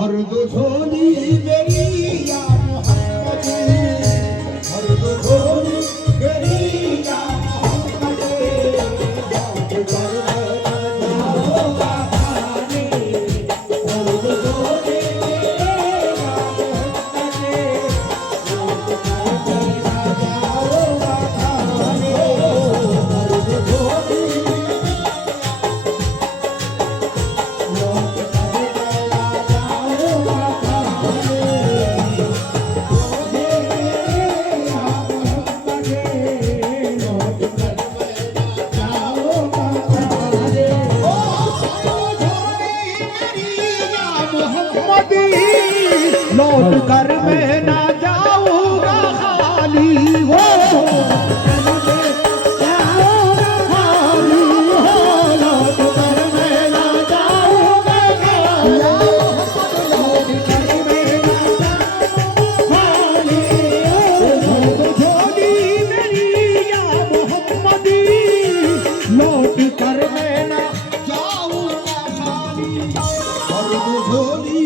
भर दो झोली मेरी या मोहम्मद, भर दो झोली मेरी या मोहम्मद, बात करना जाओगा खाने, भर दो झोली मेरी या मोहम्मद, बात करना जाओगा खाने, भर दो झोली लौट कर मैं ना जाऊंगा खाली, हो लौट कर मैं ना जाऊंगा खाली, लौट कर मैं ना खाली, झोली मेरी या मोहम्मद, लौट कर मैं ना जाऊंगा खाली, झोली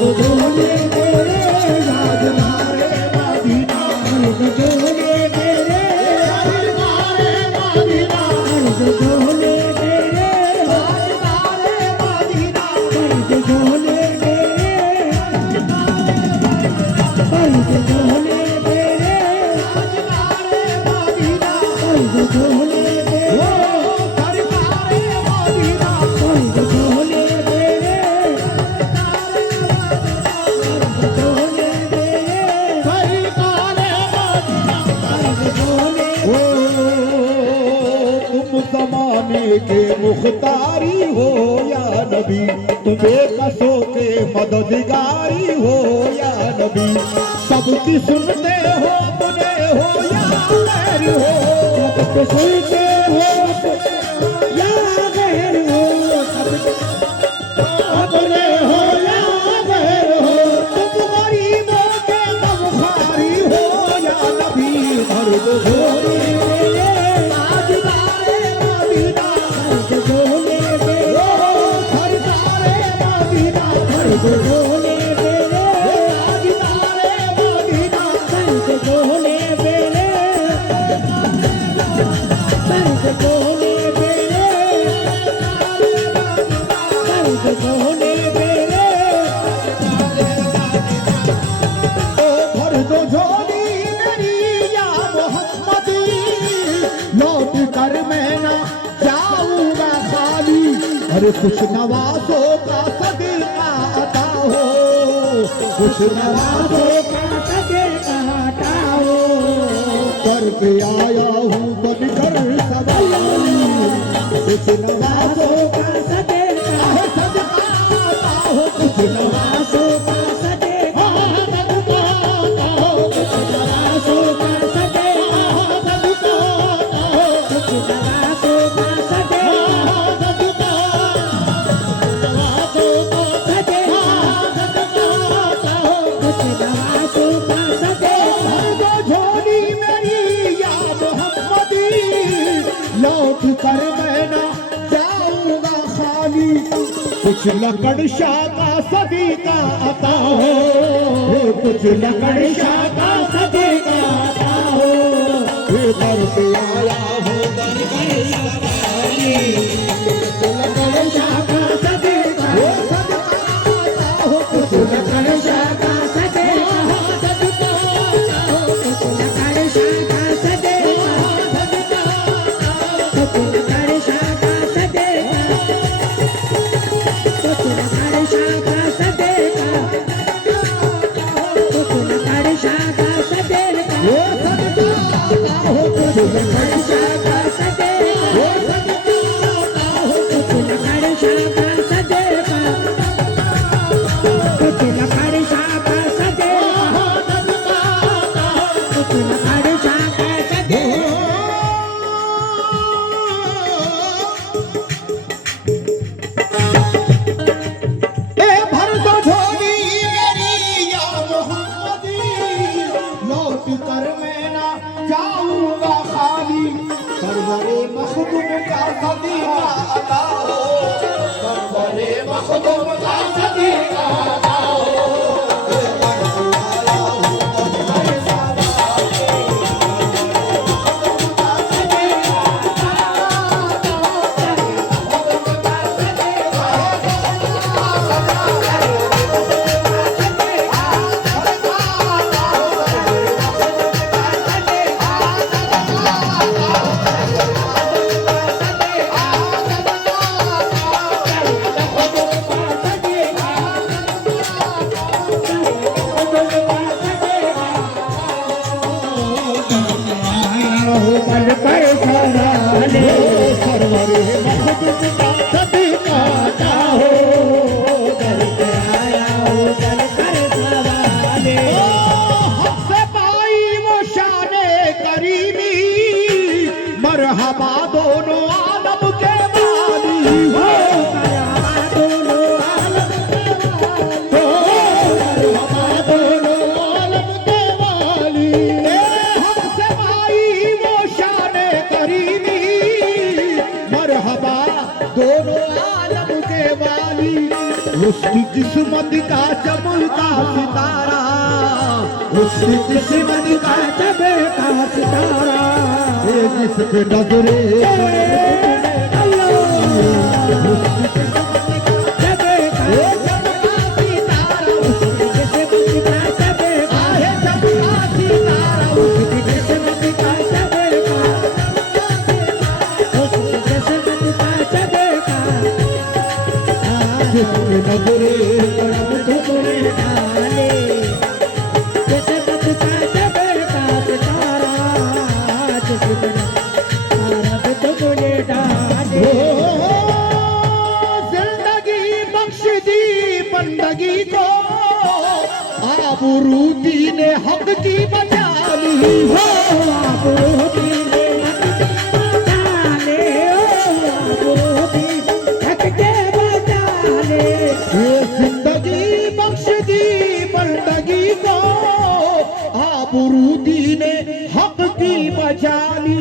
झोले मेरे राजधारे मदीना, झोले मेरे राजधारे मदीना, झोले मेरे राजधारे मदीना, झोले मेरे झोले मेरे राजधारे मदीना, झोले मेरे सरकारे मदीना, झोले मेरे ज़माने के मुख्तारी हो या नबी, तुम बेकसों के मददगारी हो या नबी, सबकी सुनते हो अपने हो या गैर हो, सबकी सुनते हो या गैर हो, अपने हो या गैर हो, तुम गरीबों के गमखारी हो या नबी, भर दो झोली झोले मेरे राजधारे मदीना, झोले मेरे झोले मेरे झोले मेरे, ओ भर दो झोली मेरी या मोहम्मद, लौट कर मैं ना जाऊंगा खाली, अरे कुछ नवाजों का सदका अता हो, कुछ नवाजों का सदका अता हो, कर पे आया हूँ बनकर सवाली, कुछ नवाजों का सदका अता हो, कुछ नवाजों का सदका अता हो, कुछ नवाजों का सदका अता हो, कुछ नवाजों का सदका लौट कर मैं ना जाऊंगा खाली, कुछ लकड़ शाह का सदका अता हो, कुछ लकड़ शाह का सदका पे आया हो दरबार सवारी लखन शाह का सदका हो सदका हो कुछ लखन शाह का सदका सदका हो कुछ लखन शाह का सदका सदका कुछ लखन शाह का सदका कुछ लखन शाह का सदका कुछ लखन शाह का सदका हो सदका हो कुछ लखन शाह का सदका हो सदका हो कुछ लखन शाह का सदका कुछ लखन शाह का सदका हो सदका कुछ लखन शाह का सदका ए भर दो झोली मेरी या मोहम्मदी लौट कर मैं ना जाऊंगा खाली सरवरे मखदूम का सदीका अता हो सरवरे मखदूम का सदीका अता हो मन पर सवाले सरवरे मखदूम का सदका अता हो दर पे आया हो दर पर सवाले हमसे पाई वो शाने करीमी मरहबा दोनों आलम के वाली हो मरहबा दोनों आलम के वाली हो मरहबा दोनों आलम के वाली हमसे पाई वो शाने करीमी मरहबा दोनों आलम के वाली उसकी किस्मत का चमका सितारा उसकी किस्मत का चमका सितारा ये जिस पे नजरे उसकी किस्मत का चमका सितारा उसकी किस्मत का चमका सितारा उसकी किस्मत का चमका उसकी किस्मत का चमका जिसके नजरे करम तुमने डाले किस्मत का चमका सितारा जिसके करम तुमने डाले जिंदगी बख्श दी बंदगी को आबरूदी ने हक की बचा ली हो आबरूदी ने हक की बचा ले हो आबरूदी हक के बचा ले ये जिंदगी बख्श दी बंदगी को आबरूदी ने हक की बचा ली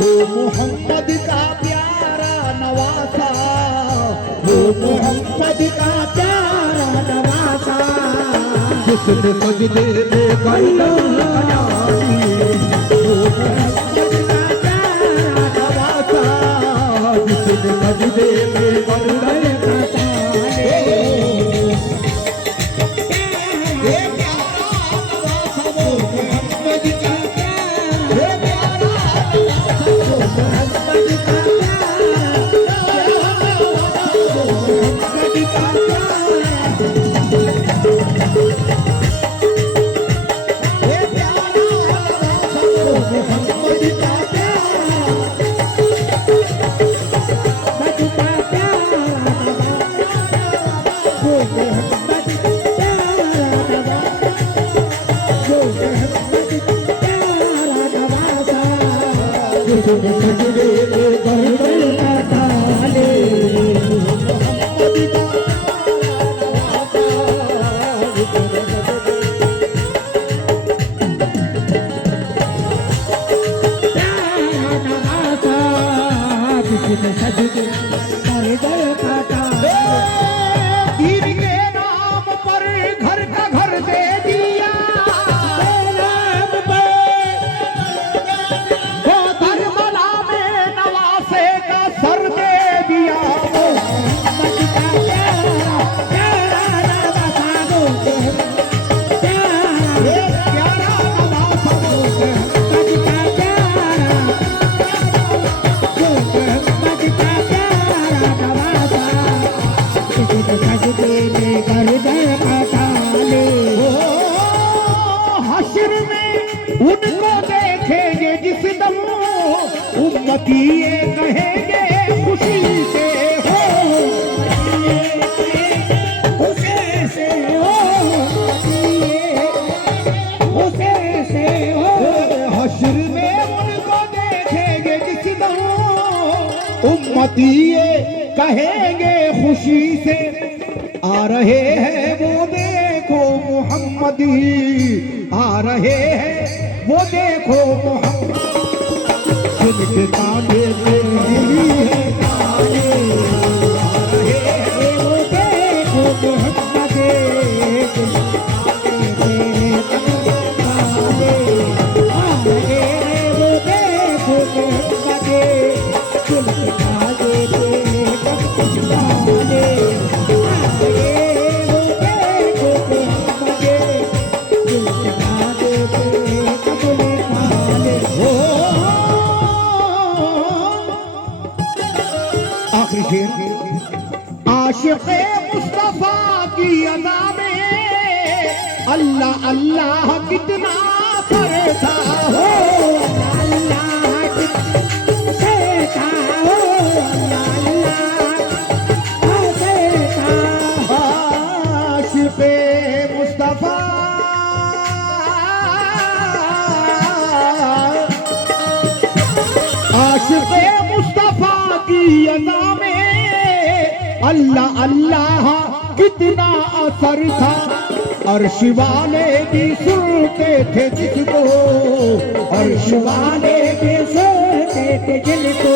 वो मोहम्मद का प्यारा नवासा वो मोहम्मद का प्यारा नवासा जिसने सजदे में गर्दन बना ली वो मोहम्मद का प्यारा नवासा जिसने सजदे में गर्दन बना ली ये प्यारा नवासा वो मोहम्मद का प्यारा नवासा वो मोहम्मद का दीन के नाम पर घर का घर दे दिया नाम पर में उनको देखेंगे जिस दम, उम्मती ये कहेंगे खुशी से हो, खुशी से हो, खुशी से हो। हश्र में उनको देखेंगे जिस दम, उम्मती ये कहेंगे खुशी से। आ रहे हैं वो देखो मोहम्मदी, आ रहे हैं वो देखो मोहम्मद, जिनके कांधे पे मिली है काले। आ रहे हैं वो देखो मोहम्मद, जिनके कांधे पे काले। आ रहे हैं वो देखो मोहम्मद, जिनके कांधे पे काले। आखिरी शेर। आशिक़े मुस्तफा की अदा में अल्लाह अल्लाह कितना करता हो, अल्लाह करता हो, आशिक़े मुस्तफा आशिक़े मुस्तफा की अदा में अल्लाह अल्लाह कितना असर था। अर्श वाले भी सुनते थे जिसको, अर्श वाले भी सुनते थे जिनको।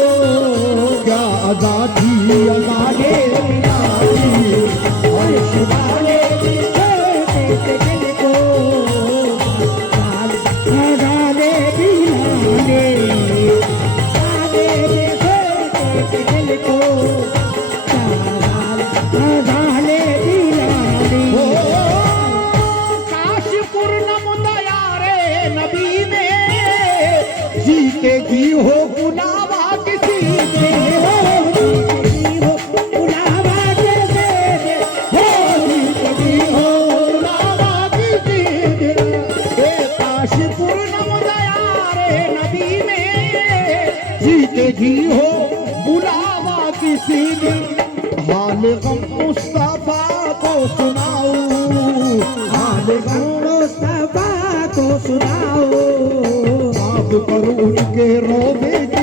क्या अदा थी अदा ने मिलाई, अर्श वाले भी सुनते थे जिनको। अदा ने मिलाई, जीते जी हो बुलावा किसी ने, जीते जी हो बुलावा किसी ने, जीते जी हो बुलावा किसी ने। काश पूर्णम दयारे नबी में जीते जी हो बुलावा किसी ने। हाल गम मुस्तफा को सुनाओ, हाल गम मुस्तफा को सुनाओ, पर उनके रोज़े की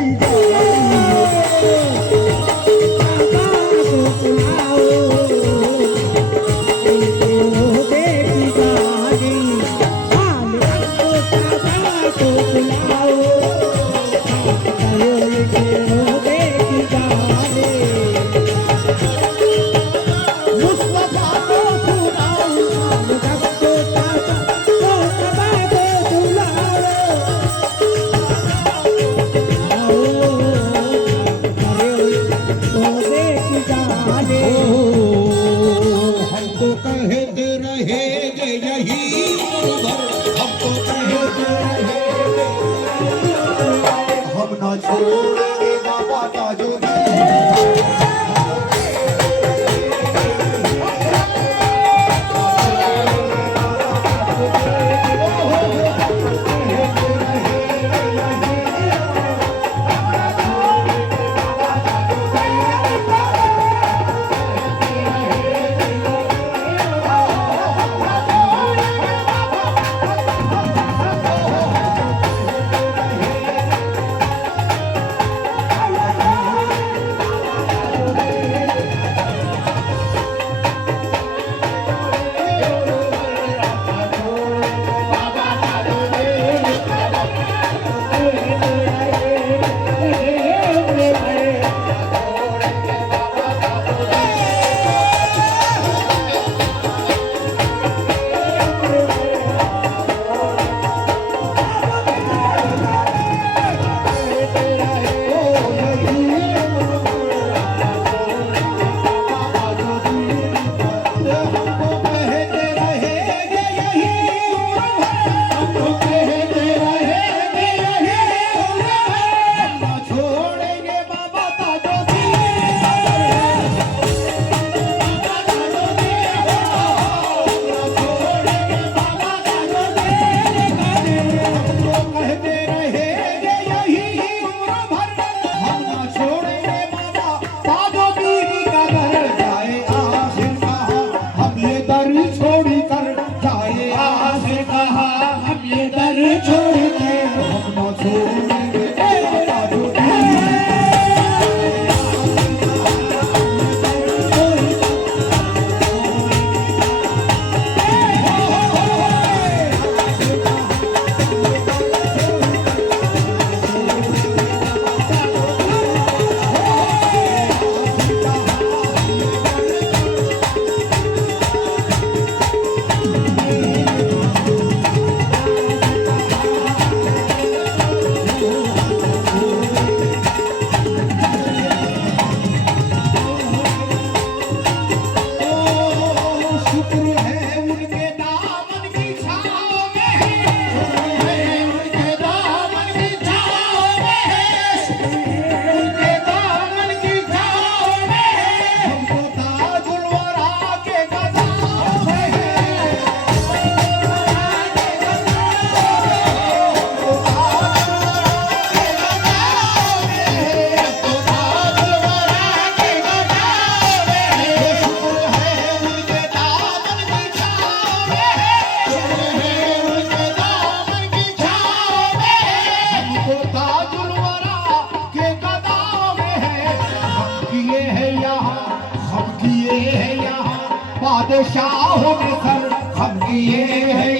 सोने में ताजुद्दीन। बादशाहों ने सर हम किए हैं